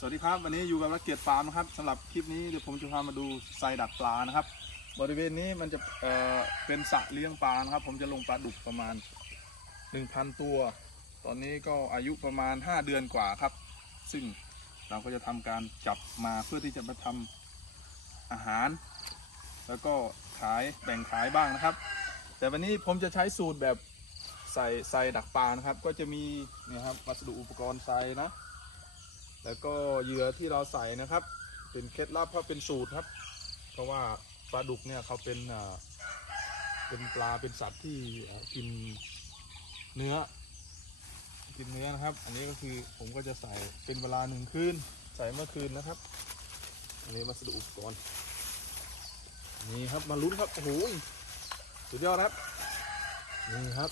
สวัสดีครับ วันนี้อยู่กับรักเกียรติฟาร์มนะครับสำหรับคลิปนี้เดี๋ยวผมจะพามาดูไซดักปลานะครับ บริเวณนี้มันจะเอ่อเป็นสระเลี้ยงปลานะครับ ผมจะลงปลาดุกประมาณ 1,000 ตัว ตอนนี้ก็อายุประมาณ 5 เดือนกว่าครับ ซึ่งเราก็จะทำการจับมาเพื่อที่จะมาทำอาหาร แล้วก็ขายแบ่งขายบ้างนะครับ แต่วันนี้ผมจะใช้สูตรแบบใส่ใส่ดักปลานะครับ ก็จะมีเนี่ยครับวัสดุอุปกรณ์ใส่นะ แล้วก็เหยื่อที่เราใส่นะครับ เป็นเคล็ดลับเพราะเป็นสูตรครับ เพราะว่าปลาดุกเนี่ยเขาเป็นเป็นปลาเป็นสัตว์ที่กินเนื้อ กินเนื้อนะครับ อันนี้ก็คือผมก็จะใส่เป็นเวลาหนึ่งคืนใส่เมื่อคืนนะครับ อันนี้วัสดุอุปกรณ์นี่ครับมาลุ้นครับโอ้โหสุดยอดครับนี่ครับ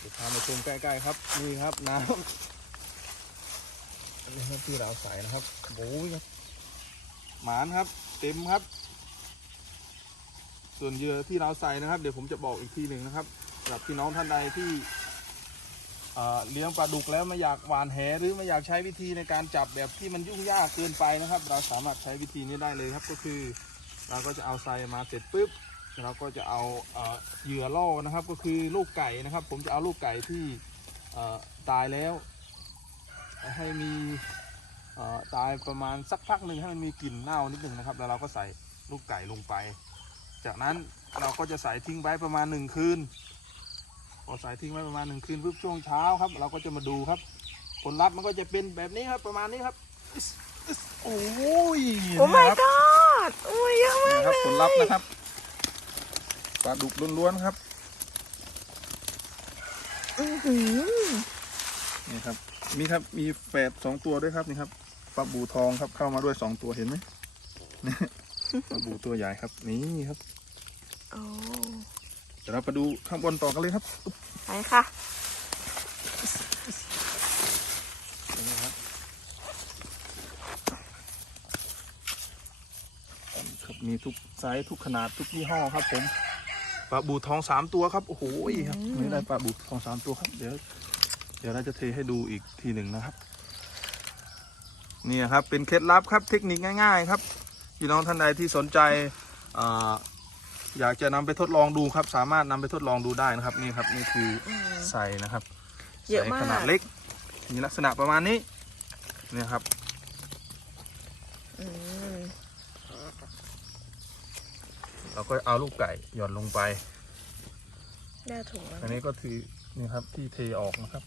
เดี๋ยวพามาชมใกล้ๆครับ นี่ครับน้ำอันนี้ครับที่เราใส่นะครับโอ้ยครับหมานครับ เต็มครับ ส่วนเยื่อที่เราใส่นะครับ เดี๋ยวผมจะบอกอีกทีหนึ่งนะครับสำหรับพี่น้องท่านใดที่เอ่อเลี้ยงปลาดุกแล้วไม่อยากหวานแหหรือไม่อยากใช้วิธีในการจับแบบที่มันยุ่งยากเกินไปนะครับ เราสามารถใช้วิธีนี้ได้เลยครับ ก็คือ เราก็จะเอาใส่มาเสร็จปุ๊บ เราก็จะเอาเอ่อเหยื่อล่อนะครับ ก็คือลูกไก่นะครับ ผมจะเอาลูกไก่ที่เอ่อตายแล้ว ให้มีเอ่อตายประมาณสักพักหนึ่งให้มันมีกลิ่นเน่านิดหนึ่งนะครับ แล้วเราก็ใส่ลูกไก่ลงไป จากนั้นเราก็จะใส่ทิ้งไว้ประมาณหนึ่งคืนพอใส่ทิ้งไว้ประมาณหนึ่งคืนปุ๊บช่วงเช้าครับ เราก็จะมาดูครับ ผลลัพธ์มันก็จะเป็นแบบนี้ครับประมาณนี้ครับอิ๊สอิ๊สโอ้ยโอ้ my นะครับ god โอ้ยเยอะมากนี่ครับผลลัพธ์นะครับ ปลาดุกล้วนๆครับอื้อหือนี่ครับ มีครับมีแฝดสองตัวด้วยครับนี่ครับปลาบูทองครับเข้ามาด้วยสองตัวเห็นไหมนี่ปลาบูตัวใหญ่ครับ นี่ครับโอ้เดี๋ยวเราไปดูข้างบนต่อกันเลยครับอุ๊บไปค่ะนี่ครับครับมีทุกไซส์ทุกขนาดทุกยี่ห้อครับผม ปลาบูทองสามตัวครับ โอ้โหครับอืมนี่ได้ปลาบูทองสามตัวครับ เดี๋ยว เดี๋ยวเราจะเทให้ดูอีกทีหนึ่งนะครับ เนี่ยครับ เป็นเคล็ดลับครับ เทคนิคง่าย ๆ ครับพี่น้องท่านใดที่สนใจอาอยากจะนำไปทดลองดูครับ สามารถนำไปทดลองดูได้นะครับ นี่ครับ นี่คืออืมใส่นะครับเยอะใส่มากขนาดเล็ก มีลักษณะประมาณนี้ เนี่ยครับ อืม เราก็เอาลูกไก่หย่อนลงไปได้ถุงแล้วอันนี้ก็คือนี่ครับที่เทออกนะครับ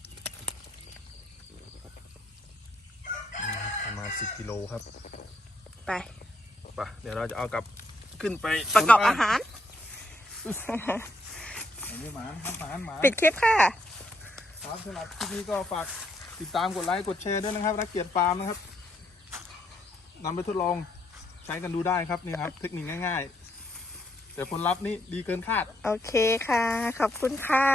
นี่ครับประมาณ10กิโลครับไปไปเดี๋ยวเราจะเอากลับขึ้นไปประกอบบนบ้นอาหารอันนี้หมาครับหมาหมาปิดคลิปค่ะครับสำหรับคลิปนี้ก็ฝากติดตามกดไลค์กดแชร์ด้วยนะครับรักเกียรติฟาร์มนะครับนำไปทดลองใช้กันดูได้ครับนี่ครับ เทคนิคง่าย ๆ แต่ผลลัพธ์นี่ดีเกินคาด โอเคค่ะ ขอบคุณค่ะ